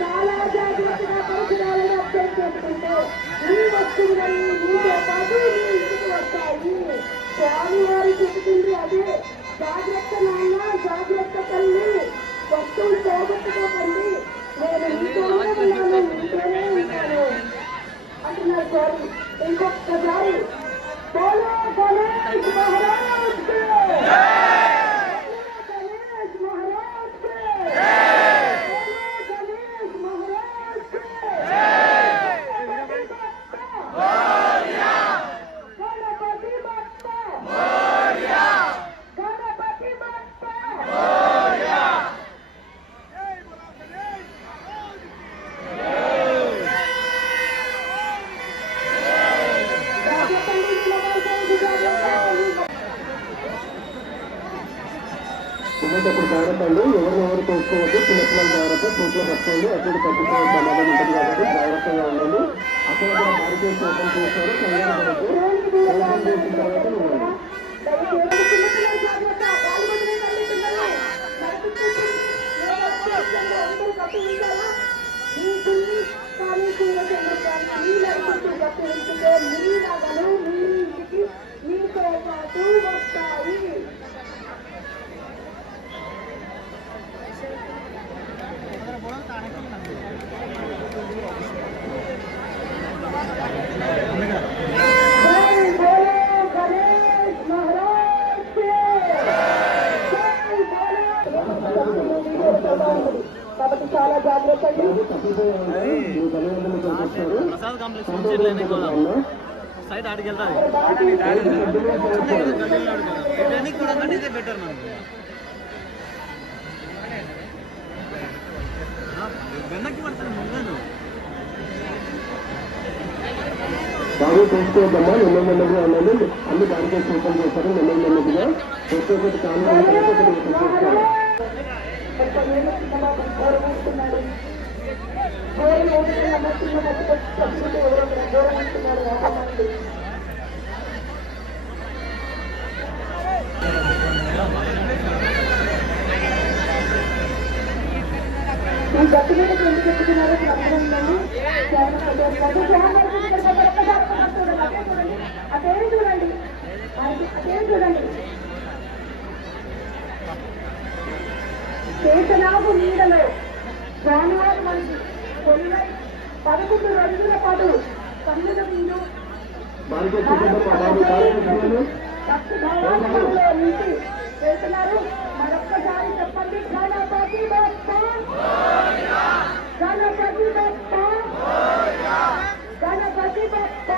చాలా జాగ్రత్తగా పరిసరాలను అప్డేట్ చేసుకుంటే ఈ వస్తువులన్నీ మీతో పాటు మీ ఇంటికి వస్తాయి. స్వామి వారు చెబుతుంది అదే, జాగ్రత్త నాన్న, జాగ్రత్త తల్లి, వస్తువులు పోగొట్టుకోకండి, నేను మీతోనే ఉన్నాను, మీతోనే ఉంటాను అంటున్నారు స్వామి. ఇంకొకసారి బోలో గణేష్ మహారాజ్ కి, గణేష్ మహారాజ్ కి, గణేష్ మహారాజ్ కి, గణపతి బప్ప, గణపతి బప్ప. చిన్నప్పుడు జాగ్రత్త అండి, ఎవరినెవరు తోసుకోవద్దు, చిన్నపిల్లలు జాగ్రత్త, చూపులో పట్టుకోండి, అప్పుడు పట్టుకునే ప్రమాదం ఉంటుంది కాబట్టి జాగ్రత్తగా ఉండండి. అక్కడ కూడా బ్యారికేడ్స్ ఓపెన్ చేస్తారు, కంగారు పడద్దు, ఓపెన్ చేసిన తర్వాత ఉండండి. మీతో పాటు వస్తాయి. కాబట్టి చాలా జాగ్రత్త అండి. సైడ్ ఆడికి వెళ్తాది కూడా ఇదే బెటర్ మనకు. వెనక్కి పడతాను ముందు బాగా చూసుకోవద్దమ్మా, నెమ్మదిగా ఉండండి. అన్ని బ్యారికేడ్స్ ఓపెన్ చేస్తారు, నెమ్మదిగా ఒక్కొక్కటి కాలం ఓపెన్ చేస్తారు. ఈ గట్టి మీద ఎందుకు చెప్తున్నారో అర్థం ఉందండి. అదేమి చూడండి, అదేమి చూడండి. చేతనాగు నీడలో స్వామివారు మనకి కొలువై 11 రోజుల పాటు కన్నుల ముందు భక్తిభావంలో నుంచి చేస్తున్నారు. మరొక్కసారి చెప్పండి, గణపతి బప్ప, గణపతి బప్ప, గణపతి బప్ప.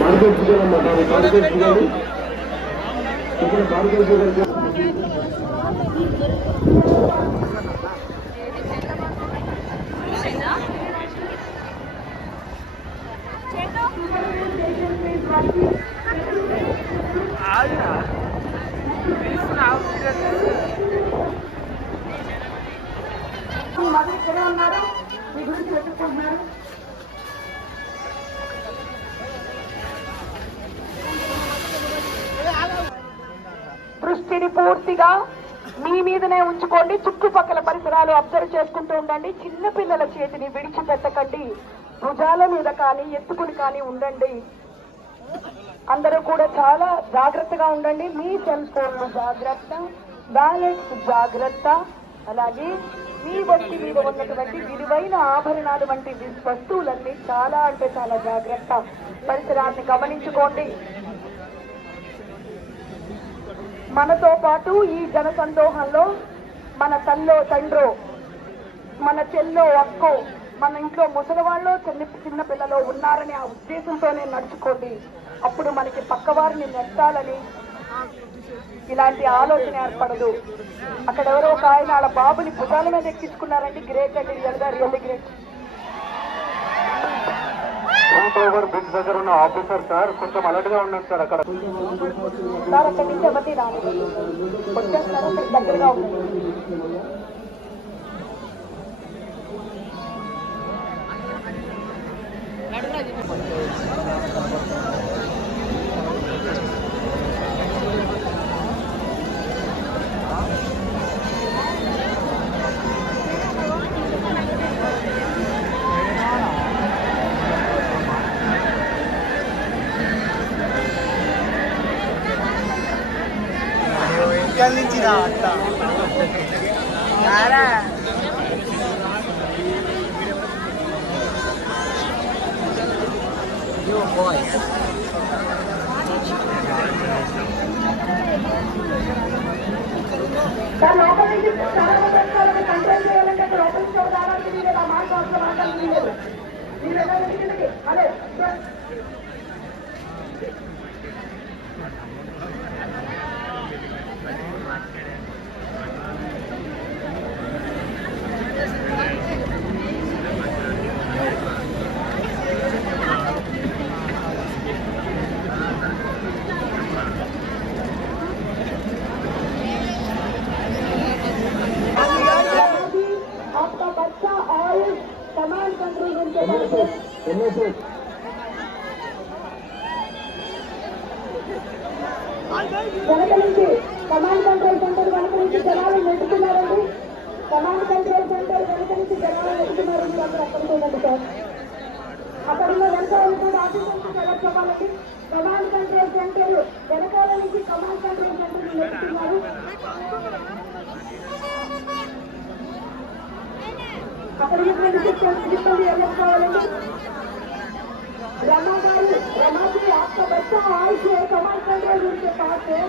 మార్కెట్ చూడాలమ్మా, మార్కెట్ చూడాలి, ఇక్కడ మార్కెట్ చూడాలి. మళ్ళీ ఇక్కడే ఉన్నారు, మీ గురించి వెతుక్కుంటున్నారు. దృష్టిని పూర్తిగా మీ మీదనే ఉంచుకోండి. చుట్టుపక్కల పరిసరాలు అబ్జర్వ్ చేసుకుంటూ ఉండండి. చిన్నపిల్లల చేతిని విడిచిపెట్టకండి. భుజాల మీద కానీ ఎత్తుకుని కానీ ఉండండి. అందరూ కూడా చాలా జాగ్రత్తగా ఉండండి. మీ సెల్ ఫోన్లు జాగ్రత్త, బ్యాలెన్స్ జాగ్రత్త, అలాగే మీ బట్టి మీద ఉన్నటువంటి విలువైన ఆభరణాలు వంటి వస్తువులన్నీ చాలా అంటే చాలా జాగ్రత్త. పరిసరాన్ని గమనించుకోండి. మనతో పాటు ఈ జన సందోహంలో మన తల్లో తండ్రో, మన చెల్లో అక్కో, మన ఇంట్లో ముసలివాళ్ళు చిన్న పిల్లలు ఉన్నారని ఆ ఉద్దేశంతోనే నడుచుకోండి. అప్పుడు మనకి పక్కవారిని నెట్టాలని ఇలాంటి ఆలోచన ఏర్పడదు. అక్కడ ఎవరో ఒక ఆయన వాళ్ళ బాబుని భుజాల మీద ఎక్కించుకున్నారండి. గ్రేట్ అండి, రియల్గా really great. Foot over bridge దగ్గర ఉన్న ఆఫీసర్ సార్ కొంచెం అలర్ట్ గా ఉండండి సార్. అక్కడ సార్ అక్కడి నుంచి ఎవరిని రాలేదు, వచ్చేస్తారు, అక్కడ దగ్గరగా ఉంటుంది. ఇక్కడి నుంచి రా అంతా సార్ లోపల నుంచి చాలా మంది కంట్రోల్ చేయాలంటే అక్కడ లోపల నుంచి ఎవరు రావడానికి వీలేదు, ఆ మాట అవసరం మాట్లాడడానికి వీలేదు. మీరు ఎలా కిందకి అదే आपका बच्चा और कमांड कंट्रोल रूम के पास వెనక నుంచి కమాండ్ కంట్రోల్ సెంటర్ వెనక నుంచి జనాలు నెట్టుకున్నారండి. కమాండ్ కంట్రోల్ సెంటర్ వెనక నుంచి జనాలు నెట్టుకున్నారు. మీరు అందరూ అక్కడికి ఉండండి సార్. అక్కడ ఉన్న వెనక కూడా ఆఫీసర్స్ ఎవరు చెప్పాలండి. కమాండ్ కంట్రోల్ సెంటర్ వెనకాల నుంచి కమాండ్ కంట్రోల్ సెంటర్ నెట్టుకున్నారు. అక్కడ సిబ్బంది ఎవరు కావాలండి. रमा गारू, रमा जी आपका बच्चा आए थे कमांड कंट्रोल रूम के पास है.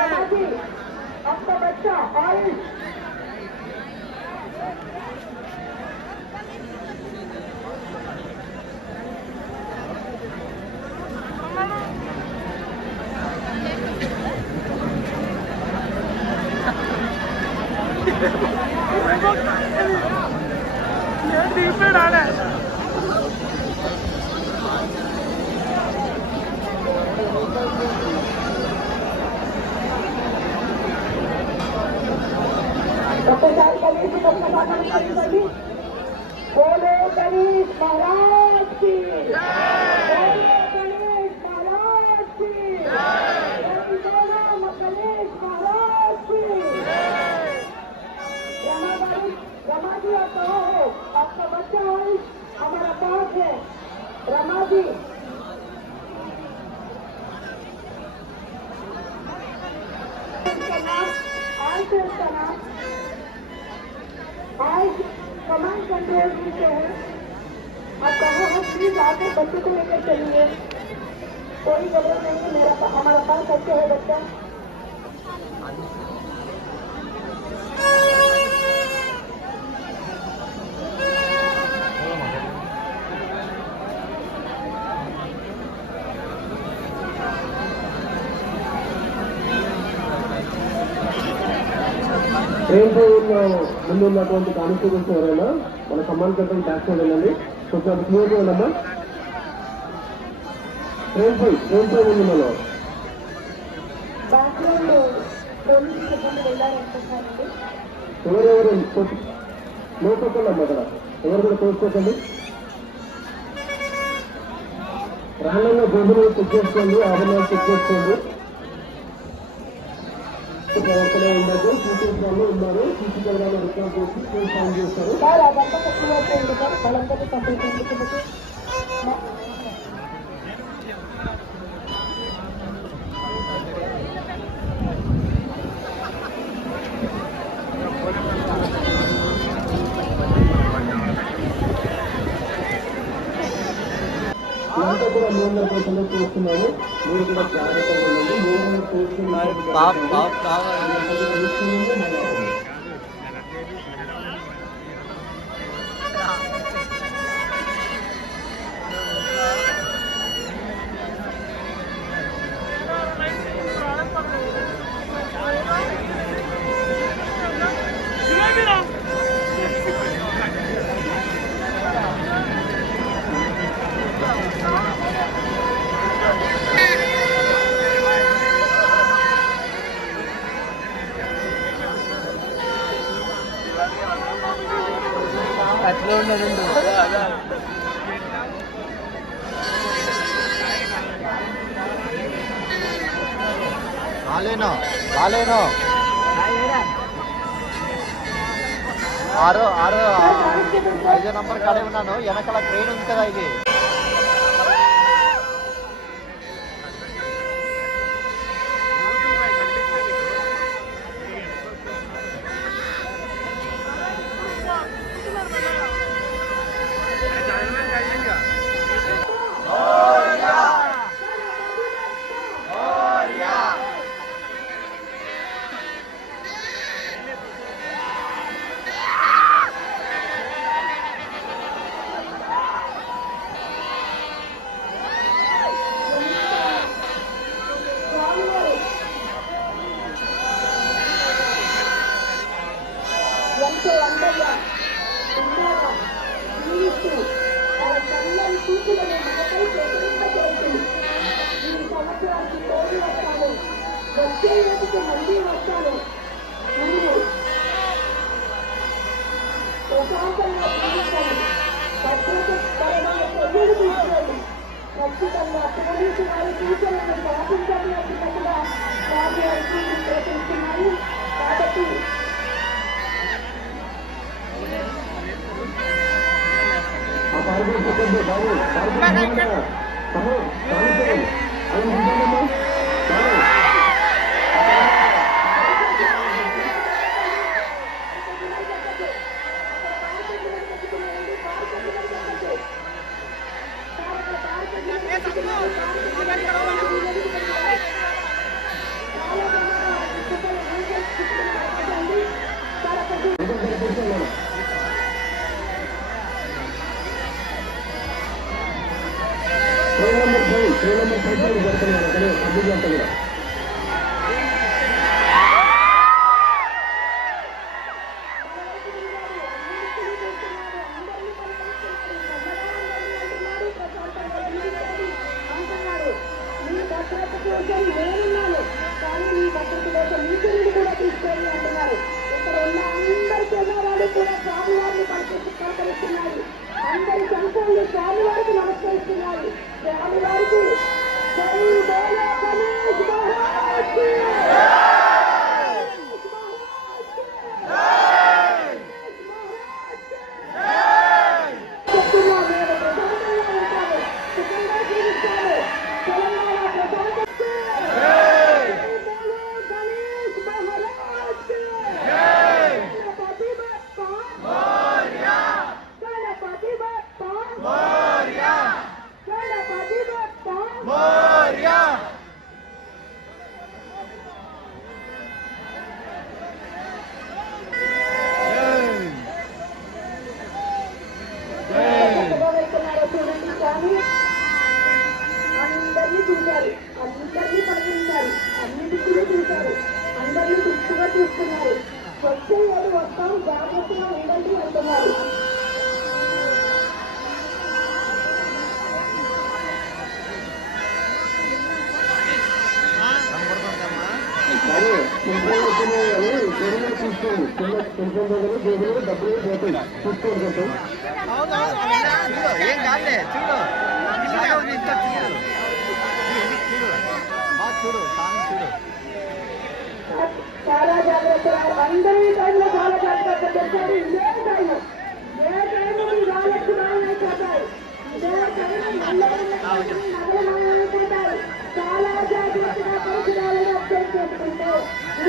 रमा जी आपका बच्चा आए. ఒక్కసారి గణేష్ ఒక్కసారి బోలో గణేష్ మహారాజ్ కి, బోలో గణేష్ మహారాజ్ కి, गणेश महाराज की. रमा गारू, रमा जी आप कहो हो, आपका बच्चा आयुष हमारा पास है. रमा जी आयुष का नाम आज कमांड कंट्रोल रूम से है. आप कहो हो प्लीज आकर बच्चे को लेकर चलिए. कोई जरूरत नहीं है, मेरा हमारा पास अच्छे है बच्चा. ట్రైన్ పై ముందు ఉన్నటువంటి కానిస్టేబుల్స్ ఎవరైనా మన కమాండ్ కంట్రోల్ ట్యాక్స్ వెళ్ళండి. కొంచెం క్లియర్గా ఉండమ్మా. ట్రైన్ పై ముందు మనం ఎవరెవరు నోకొకండి అమ్మా. అక్కడ ఎవరు కూడా తోసుకోకండి. రాళ్ళలో గొంతులు చెక్ చేసుకోండి, ఆభరణాలు చెక్ చేసుకోండి. ప్రవర్తన ఉండదు. టీచర్స్ వాళ్ళు ఉన్నారు, సీసీ కెమెరాలో రికార్డ్ చేసి ఫైన్ చేస్తారు. సార్ అదంతా తక్కువ అయిపోయింది సార్, వాళ్ళందరికీ కంప్లీట్. ఇదంతా కూడా 300% చేస్తున్నాము. మీరు కూడా జాగ్రత్తగా ఉండండి. 300% రాలేను రాలేను ఆరో 5 నంబర్ కాడే ఉన్నాను. వెనకాల ట్రైన్ ఉంది కదా ఇది. ఎంతో అందంగా ఉన్నాగా జీవిస్తూ తన కళ్ళని చూపులను మనపై ప్రసరింపజేస్తుంది. ఈ సంవత్సరానికి తోడు వస్తాను, వచ్చే ఏటికి మళ్ళీ వస్తాను. మీరు ప్రశాంతంగా జీవించండి, భద్రతపరమైన చర్యలు తీసుకోండి. ఖచ్చితంగా పోలీసు వారి సూచనలను పాటించండి అన్నట్టుగా వారి ప్రకటిస్తున్నారు. కాబట్టి నేనున్నాను, కానీ మీ భద్రత కోసం మీకుని కూడా తీసుకెళ్ళి అంటున్నారు. ఇక్కడ ఉన్న అందరి కెమెరాలు కూడా స్వామివారిని పలకరిస్తున్నారు. అందరి సంఖ్యలు స్వామివారికి నమస్కరిస్తున్నారు. స్వామివారికి జై బోలో గణేష్ మహారాజ్ కి చెప్తున్నా, మేము ప్రశాంతంగా ఉంటాము, సుఖంగా జీవిస్తాము. తెలంగాణ ప్రశాంత చూడండి స్వామి, అందరినీ చూశారు, అందరినీ పడుతున్నారు, అన్ని దిక్కులు చూశారు, అందరినీ దిక్కుగా చూస్తున్నారు. వచ్చే ఏడు వస్తాం, జాగ్రత్తగా ఉండండి అంటున్నారు. ఏం కాదులే చూడు చూడు చూడు. చాలా జాగ్రత్తగా అందరి టైంలో చాలా జాగ్రత్త పెట్టారు. ఇదే టైం, ఏ టైం మీ వాళ్ళకి మాయమైపోతారు, ఇదే టైం నగలు మాయమైపోతారు. చాలా జాగ్రత్తగా పరిసరాలను అప్డేట్ చేసుకుంటే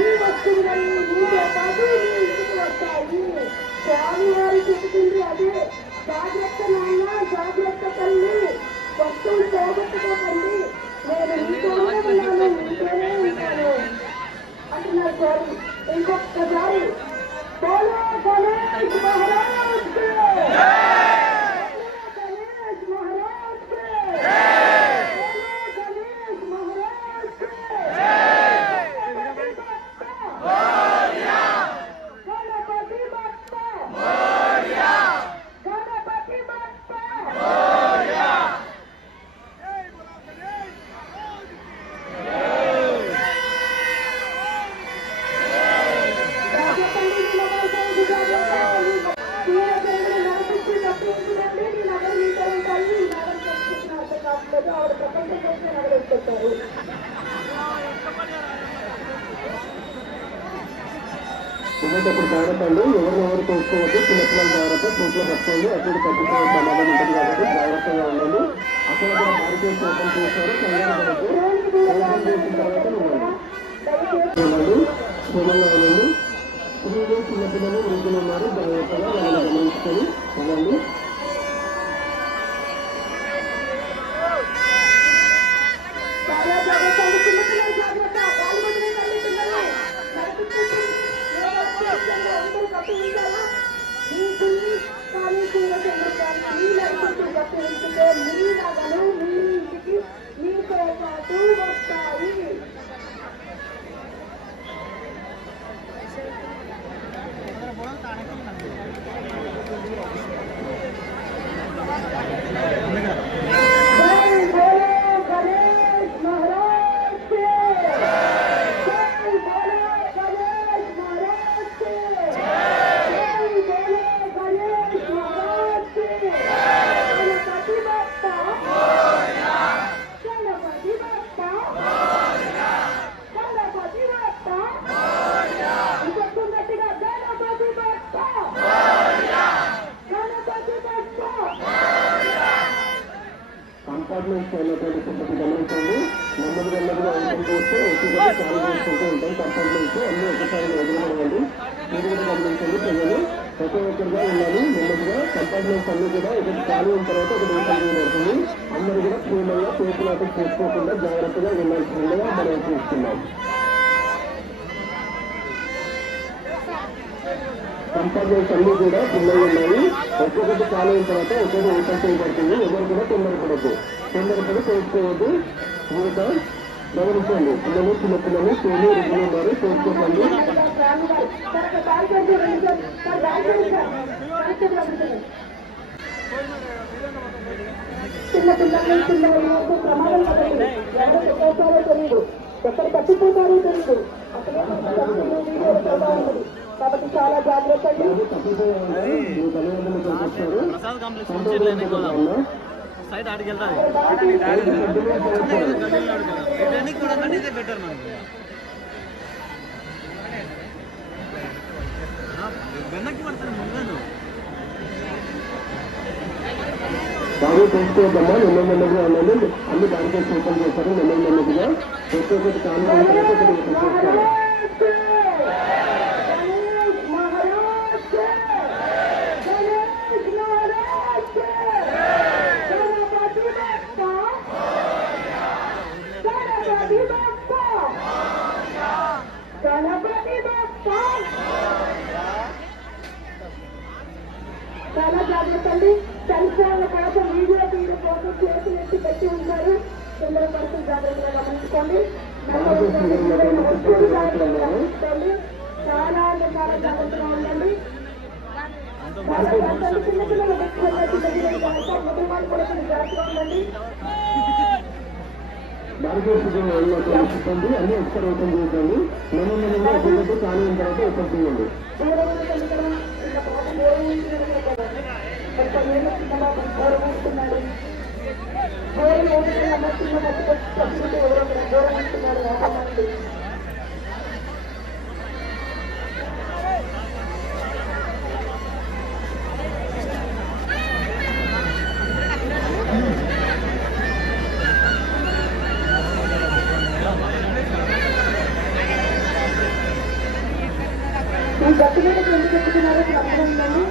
ఈ వస్తువులన్నీ మీతో పాటు మీ ఇంటికి వస్తాయి. స్వామివారి చెప్తుంది అదే, జాగ్రత్త నాన్న, జాగ్రత్త తల్లి, వస్తువులు పోగొట్టుకోకండి, నేను మీతోనే ఉన్నాను, మీతోనే ఉంటాను అంటున్నారు స్వామి. ఇంకొకసారి బోలో గణేష్ మహారాజ్ కి, గణేష్ మహారాజ్ కి, గణేష్ మహారాజ్ కి, గణపతి బప్పా, గణపతి బప్పా. తినేటప్పుడు జాగ్రత్త అండి, ఎవరినెవరు తోసుకోవద్దు, చిన్నపిల్లల జాగ్రత్త, చూపులో పట్టుకోండి, అటు తప్పిపోయే ప్రమాదం ఉంటుంది కాబట్టి జాగ్రత్తగా ఉండండి. అక్కడ బారికేడ్స్ ఓపెన్ చేస్తారు, కంగారు పడద్దు. ఓపెన్ చేసిన తర్వాత ఉండండి, క్షేమంగా ఉండండి. స్త్రీలు చిన్నపిల్లలు వృద్ధులు ఉన్నారు, జాగ్రత్తగా వాళ్ళని గమనించుకొని ఉండండి. కంపార్ట్మెంట్స్ అయినటువంటి పద్ధతి గమనించండి. నెమ్మదిగా ఓపెన్ చేస్తే ఒక్కొక్కటి చాలు చేసుకుంటూ ఉంటాం. కంపార్ట్మెంట్స్ అన్ని ఒకసారి వదిలేయండి. మీరు కూడా గమనించండి, ప్రజలు ప్రతి ఒక్కరుగా ఉండాలి. నెమ్మదిగా కంపార్ట్మెంట్స్ అన్ని కూడా ఒకటి ఖాళీ అయిన తర్వాత ఒకటి ఓపెన్ చేయబడుతుంది. అందరూ కూడా క్షేమంగా చేతులాటం చేసుకోకుండా జాగ్రత్తగా వెళ్ళాల్సిందిగా మనం చూస్తున్నాం. కంపార్ట్మెంట్స్ అన్ని కూడా పిల్లలు ఉన్నాయి. ఒక్కొక్కటి ఖాళీ అయిన తర్వాత ఒక్కొక్కటి ఓపెన్ చేయబడుతుంది. ఎవరు కూడా తొందరపడి చేసుకోవద్దు. ఇంకా గమనించండి, పిల్లలు చిన్నపిల్లలు తోలు రుజులు ఉన్నారు, చేసుకోకండి. చిన్నపిల్లలు పిల్లలకు ప్రమాదం కదండి, ఎవరు చెప్పేస్తారో తెలియదు, ఎక్కడ తప్పిపోతారో తెలియదు. అసలే వీడియోలు చదువుతా ఉంటుంది కాబట్టి చాలా జాగ్రత్త అండి. ప్రసాద్ కాంప్లెక్స్ సైడ్ ఆడికి వెళ్తాది. వెనక్కి కూడా ఇదే బెటర్ మనకి. వెనక్కి పడతాను ముందు బాగా చూసుకోవద్దమ్మా. నెమ్మదిగా ఉండాలి. అన్ని దానికే ఓపెన్ చేస్తారు. నెమ్మదిగా ఒక్కొక్కటి కాలం చేసుకోవాలి. చాలా జాగ్రత్త అండి. సెల్ఫోన్ల కోసం వీడియో తీరు ఫోటో చేసి ఎత్తి పెట్టి ఉంటారు. తొందర పరిస్థితి జాగ్రత్తగా గమనించుకోండి. వస్తువులు జాగ్రత్తగా గమనించుకోండి. చాలా అంటే చాలా జాగ్రత్తగా ఉండండి. చిన్నపిల్లలు కుటుంబాలు కూడా కొంచెం జాగ్రత్తగా ఉండండి. చెప్పండి, అన్ని ఒకసారి ఓపెన్ చేయండి. నెమ్మదిగా ఒక్కొక్కటి ఖాళీ అయిన తర్వాత ఓపెన్ చేయండి. గౌరవిస్తున్నాడు గౌరవిస్తున్నాడు ఈ గట్టి మీద ఎందుకు చెప్తున్నారు అర్థమైందండి.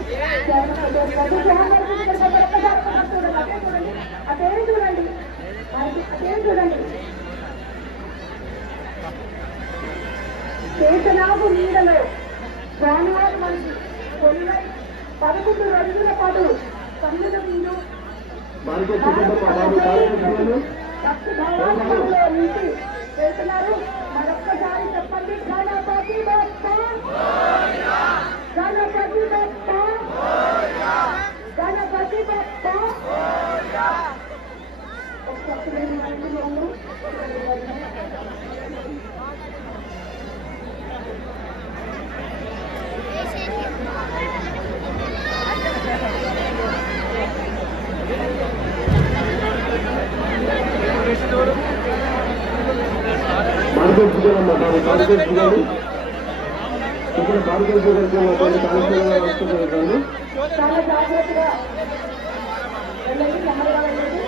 అదేం చూడండి, అదేం చూడండి. చేతనాగు నీడలో స్వామివారి మనకి 11 రోజుల పాటు కన్నుల ముందు భక్తిభావంలో నుంచి చేస్తున్నారు. మరొక్కసారి చెప్పండి, గణపతి బప్ప, గణపతి బప్ప, గణపతి బప్ప. ఇక్కడ బార్గెన్ చేయగలిగినటువంటి కానిస్టేబుల్ వస్తుంది. చాలా జాగ్రత్తగా వెళ్ళండి, నెమ్మదిగా వెళ్ళండి.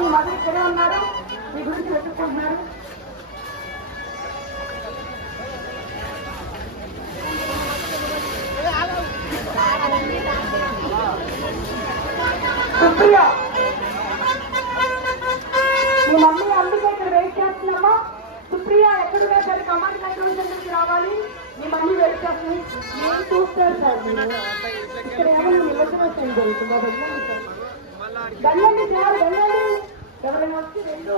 మీ మధ్య ఇక్కడే ఉన్నారు, మీ గురించి వెతుక్కుంటున్నారు. సుప్రియ, మీ మమ్మీ అందుకే ఇక్కడ వెయిట్ చేస్తున్నామా? సుప్రియ ఎక్కడున్నా సరే కమాండ్ కంట్రోల్ సెంటర్కి రావాలి. మీ మమ్మీ వెయిట్ చేస్తుంది. నేను చూస్తారు సార్, ఇక్కడ ఏమైనా నిమజ్జనం జరుగుతుందా? వెళ్ళండి సార్, వెళ్ళండి. ఎవరైనా వచ్చి రెండు